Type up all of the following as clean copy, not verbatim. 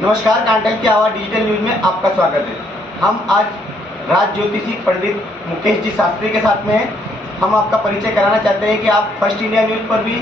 नमस्कार, कांटेक्ट की आवाज़ डिजिटल न्यूज में आपका स्वागत है। हम आज राज ज्योतिषी पंडित मुकेश जी शास्त्री के साथ में हैं। हम आपका परिचय कराना चाहते हैं कि आप फर्स्ट इंडिया न्यूज पर भी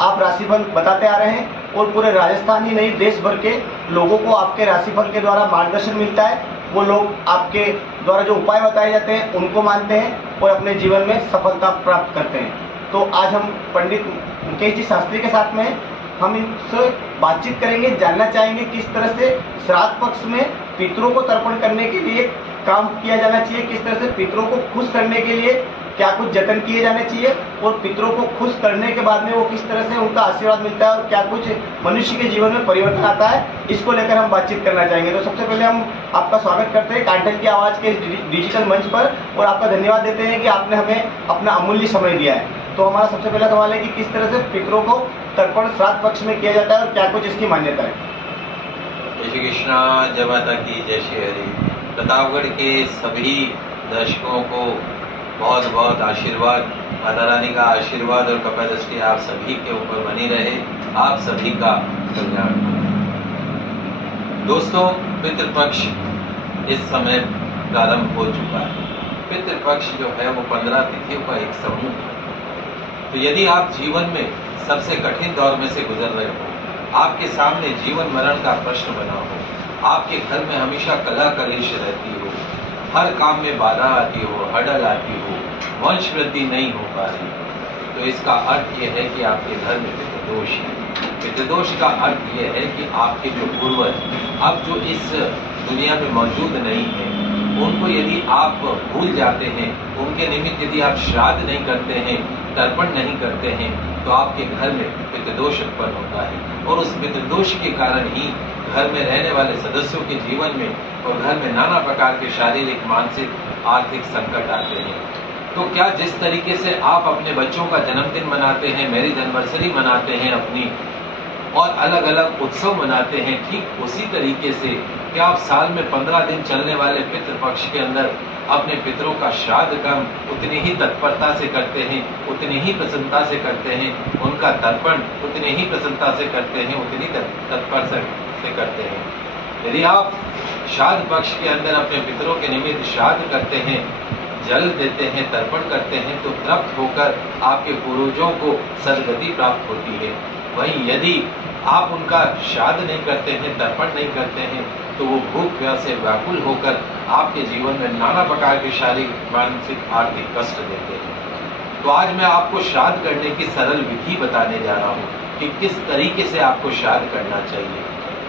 आप राशिफल बताते आ रहे हैं और पूरे राजस्थान ही नहीं देश भर के लोगों को आपके राशिफल के द्वारा मार्गदर्शन मिलता है। वो लोग आपके द्वारा जो उपाय बताए जाते हैं उनको मानते हैं और अपने जीवन में सफलता प्राप्त करते हैं। तो आज हम पंडित मुकेश जी शास्त्री के साथ में हैं। हम इनसे बातचीत करेंगे, जानना चाहेंगे किस तरह से श्राद्ध पक्ष में पितरों को तर्पण करने के लिए काम किया जाना चाहिए, किस तरह से पितरों को खुश करने के लिए क्या कुछ जतन किए जाने चाहिए और पितरों को खुश करने के बाद में वो किस तरह से उनका आशीर्वाद मिलता है और क्या कुछ मनुष्य के जीवन में परिवर्तन आता है, इसको लेकर हम बातचीत करना चाहेंगे। तो सबसे पहले हम आपका स्वागत करते हैं कांटेक्ट की आवाज़ के डिजिटल मंच पर और आपका धन्यवाद देते हैं कि आपने हमें अपना अमूल्य समय दिया है। तो हमारा सबसे पहला सवाल है कि किस तरह से पितरों को तर्पण श्राद्ध पक्ष में किया जाता है और क्या कुछ इसकी मान्यता है। जय श्री कृष्णा, जय माता की, जय श्री हरि। प्रतापगढ़ के सभी दर्शकों को बहुत बहुत आशीर्वाद, माता रानी का आशीर्वाद और कृपा दृष्टि आप सभी के ऊपर बनी रहे, आप सभी का कल्याण। दोस्तों, पितृपक्ष इस समय प्रारंभ हो चुका है। पितृपक्ष जो है वो 15 तिथियों का एक समूह है। तो यदि आप जीवन में सबसे कठिन दौर में से गुजर रहे हो, आपके सामने जीवन मरण का प्रश्न बना हो, आपके घर में हमेशा कलह कलेश रहती हो, हर काम में बाधा आती हो, हड़ल आती हो, वंश वृद्धि नहीं हो पा रही, तो इसका अर्थ यह है कि आपके घर में पितृदोष है। पितृदोष का अर्थ यह है कि आपके जो पूर्वज अब जो इस दुनिया में मौजूद नहीं है, उनको यदि आप भूल जाते हैं, उनके निमित्त यदि आप श्राद्ध नहीं करते हैं, तर्पण नहीं करते हैं, तो आपके घर में पितृदोष उत्पन्न होता है और उस पितृदोष के कारण ही घर में रहने वाले सदस्यों के जीवन में और घर में नाना प्रकार के शारीरिक, मानसिक, आर्थिक संकट आते हैं। तो क्या जिस तरीके से आप अपने बच्चों का जन्मदिन मनाते हैं, मैरिज एनिवर्सरी मनाते हैं अपनी, और अलग अलग उत्सव मनाते हैं, ठीक उसी तरीके से क्या आप साल में 15 दिन चलने वाले पितृपक्ष के अंदर अपने पितरों का श्राद्ध कर्म उतनी ही तत्परता से करते हैं, उतनी ही प्रसन्नता से करते हैं, उनका तर्पण उतनी ही प्रसन्नता से करते हैं, उतनी तत्पर से करते हैं। यदि आप श्राद्ध पक्ष के अंदर अपने पितरों के निमित्त श्राद्ध करते हैं, जल देते हैं, तर्पण करते हैं, तो तृप्त होकर आपके पूर्वजों को सदगति प्राप्त होती है। वहीं यदि आप उनका श्राद्ध नहीं करते हैं, तर्पण नहीं करते हैं, तो वो भूख प्यास से व्याकुल होकर आपके जीवन में नाना प्रकार के शारीरिक, मानसिक, आर्थिक कष्ट देते हैं। तो आज मैं आपको श्राद्ध करने की सरल विधि बताने जा रहा हूँ कि किस तरीके से आपको श्राद्ध करना चाहिए।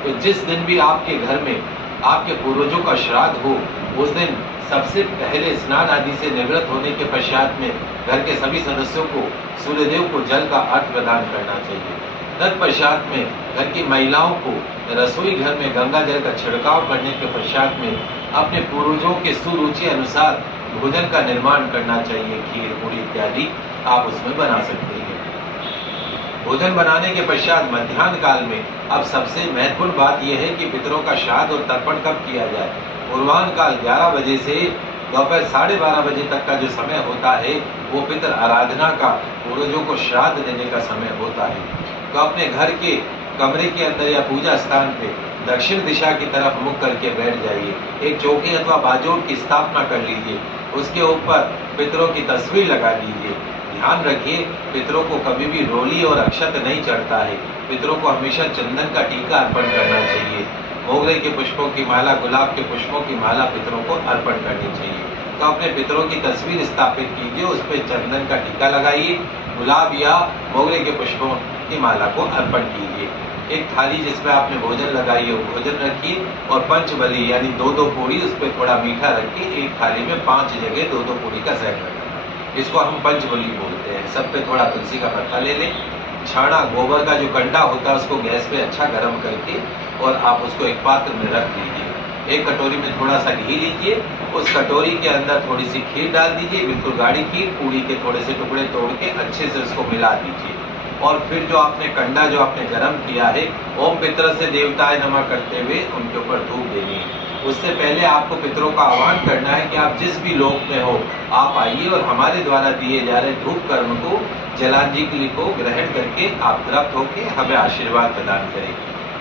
तो जिस दिन भी आपके घर में आपके पूर्वजों का श्राद्ध हो, उस दिन सबसे पहले स्नान आदि से निवृत्त होने के पश्चात में घर के सभी सदस्यों को सूर्यदेव को जल का अर्घ्य प्रदान करना चाहिए। तत्पश्चात में घर की महिलाओं को रसोई घर में गंगा जल का छिड़काव करने के पश्चात में अपने पूर्वजों के सुरुचि अनुसार भोजन का निर्माण करना चाहिए। खीर, पूरी इत्यादि आप उसमें बना सकते हैं। भोजन बनाने के पश्चात मध्याह्न काल में अब सबसे महत्वपूर्ण बात यह है कि पितरों का श्राद्ध और तर्पण कब किया जाए। पूर्वाह्न काल 11 बजे से दोपहर 12:30 बजे तक का जो समय होता है, वो पितर आराधना का, पूर्वजों को श्राद्ध देने का समय होता है। तो अपने घर के कमरे के अंदर या पूजा स्थान पे दक्षिण दिशा की तरफ मुख करके बैठ जाइए। एक चौकी अथवा बाजोड़ की स्थापना कर लीजिए, उसके ऊपर पितरों की तस्वीर लगा दीजिए। ध्यान रखिए, पितरों को कभी भी रोली और अक्षत नहीं चढ़ता है। पितरों को हमेशा चंदन का टीका अर्पण करना चाहिए। मोगरे के पुष्पों की माला, गुलाब के पुष्पों की माला पितरों को अर्पण करनी चाहिए। तो अपने पितरों की तस्वीर स्थापित कीजिए, उस पर चंदन का टीका लगाइए, गुलाब या मोगरे के पुष्पों की माला को अर्पण कीजिए। एक थाली जिसमें आपने भोजन लगाई हो, भोजन रखिए और पंचबली यानी 2-2 पूरी, उस पर थोड़ा मीठा रखिए। एक थाली में 5 जगह 2-2 पूरी का सेट रखें, इसको हम पंचबली बोलते हैं। सब पे थोड़ा तुलसी का पत्ता ले लें। छाना, गोबर का जो कंडा होता है, उसको गैस पे अच्छा गर्म करके और आप उसको एक पात्र में रख लीजिए। एक कटोरी में थोड़ा सा घी लीजिए, उस कटोरी के अंदर थोड़ी सी खीर डाल दीजिए, बिल्कुल गाढ़ी खीर। पूरी के थोड़े से टुकड़े तोड़ के अच्छे से उसको मिला दीजिए और फिर जो आपने कंडा जो आपने गर्म किया है, ओम पितर से देवताय नमः करते हुए उनके ऊपर धूप देनी है। उससे पहले आपको पितरों का आह्वान करना है कि आप जिस भी लोक में हो, आप आइए और हमारे द्वारा दिए जा रहे धूप कर्म को, जलांजलि को ग्रहण करके आप तृप्त होकर हमें आशीर्वाद प्रदान करें।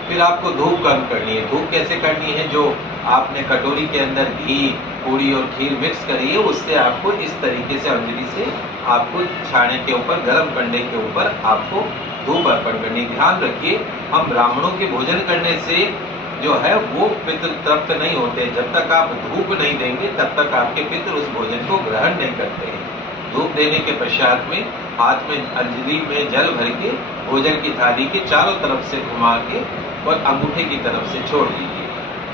फिर आपको धूप गर्म करनी है। धूप कैसे करनी है? जो आपने कटोरी के अंदर घी, पूड़ी और खीर मिक्स करी है, उससे आपको इस तरीके से अंजलि से आपको छाने के ऊपर, गर्म कंडे के ऊपर आपको धूप अर्पण करनी। ध्यान रखिए, हम ब्राह्मणों के भोजन करने से जो है वो पितृ तृप्त नहीं होते। जब तक आप धूप नहीं देंगे तब तक आपके पितृ उस भोजन को ग्रहण नहीं करते हैं। धूप देने के पश्चात में हाथ में अंजलि में जल भर के भोजन की थाली के चारों तरफ से घुमा के और अंगूठे की तरफ से छोड़ दीजिए।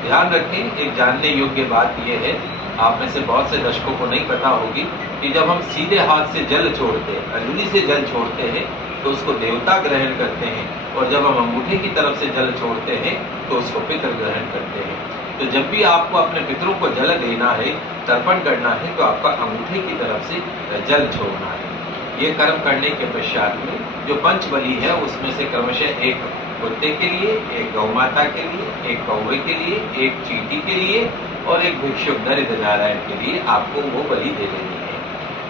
ध्यान रखें, एक जानने योग्य बात यह है, आप में से बहुत से दर्शकों को नहीं पता होगी कि जब हम सीधे हाथ से जल छोड़ते हैं, अंजलि से जल छोड़ते हैं, तो उसको देवता ग्रहण करते हैं, और जब हम अंगूठे की तरफ से जल छोड़ते हैं तो उसको पितृ ग्रहण करते हैं। तो जब भी आपको अपने पितरों को जल देना है, तर्पण करना है, तो आपका अंगूठे की तरफ से जल छोड़ना है। ये कर्म करने के पश्चात में जो पंचबली है उसमें से क्रमशः एक कुत्ते के लिए, एक गौ माता के लिए, एक कौवे के लिए, एक चींटी के लिए और एक भिक्षुक दरिद्र नारायण के लिए आपको वो बलि दे देनी है।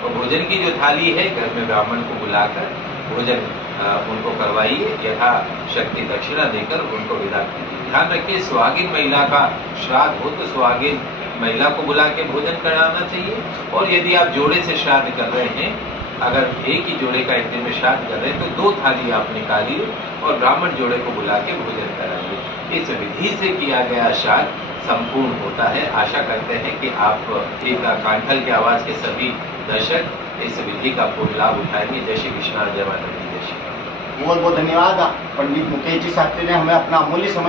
और भोजन की जो थाली है, घर में ब्राह्मण को बुलाकर भोजन उनको करवाइए, यथा शक्ति दक्षिणा देकर उनको विदा कीजिए। ध्यान रखिए, सुहागिन महिला का श्राद्ध हो तो सुहागिन महिला को बुला के भोजन कराना चाहिए, और यदि आप जोड़े से श्राद्ध कर रहे हैं, अगर एक ही जोड़े का एक दिन में श्राद्ध कर रहे हैं, तो 2 थाली आप निकालिए और ब्राह्मण जोड़े को बुला के भोजन कराइए। इस विधि से किया गया श्राद्ध संपूर्ण होता है। आशा करते हैं कि आप कांठल की आवाज़ के सभी दर्शक इस विधि का पूर्ण लाभ उठाएंगे। जय श्री कृष्णा, जय माता दी, जय श्री। बहुत बहुत धन्यवाद पंडित मुकेश जी शास्त्री ने हमें अपना अमूल्य समय